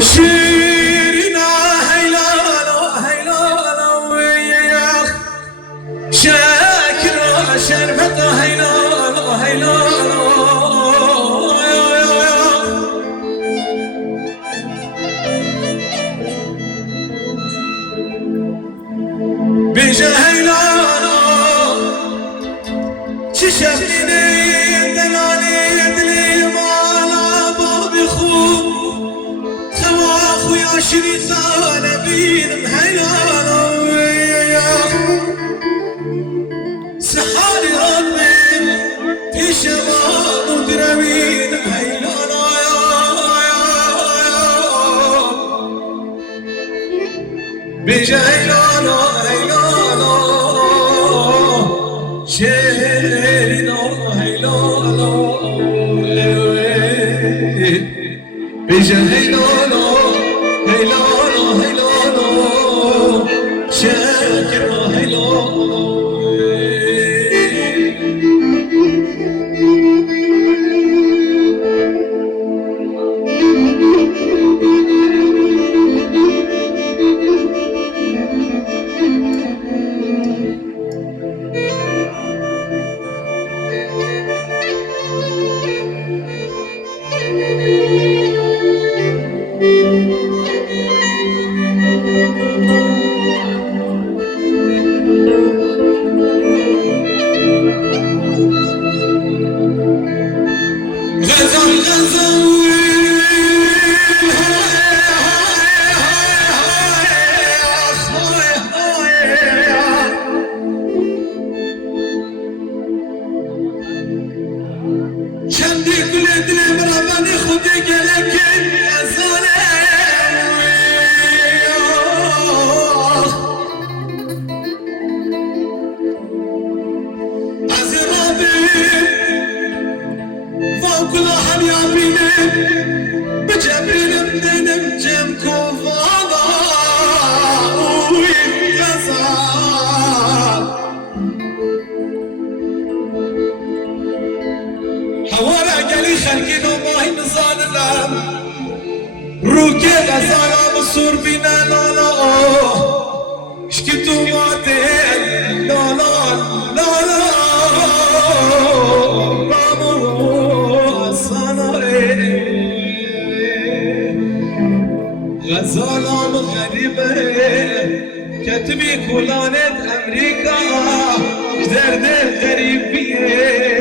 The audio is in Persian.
شيرنا هيلالا هيلالا وياك شاكرة شربتها هيلالا هيلالا بيجا هيلالا ششفني دلالي يدلي مالا بابي خوب خويا شريط على بين هيلالا وياك سحالي ربي في شمال ودرامين هيلالا بيجا هيلالا هيلالا شيرنا هيلالا بيجا هيلالا هيلالا هيلالا شاكرة هيلالا غزل غزل شندي كل دنيا مرابني خدي قلك غزالة عزرابي كلهم يابيني بجبرين بدينم جمكو فاضا ويغزال حوارا قالي خلقي نوماهي نزال الام روكي غزالا بصور بينا لالا اشكتو ماتين لالا لالا غزالة غريبة كتبي كولانة أمريكا جدرد غريب بيه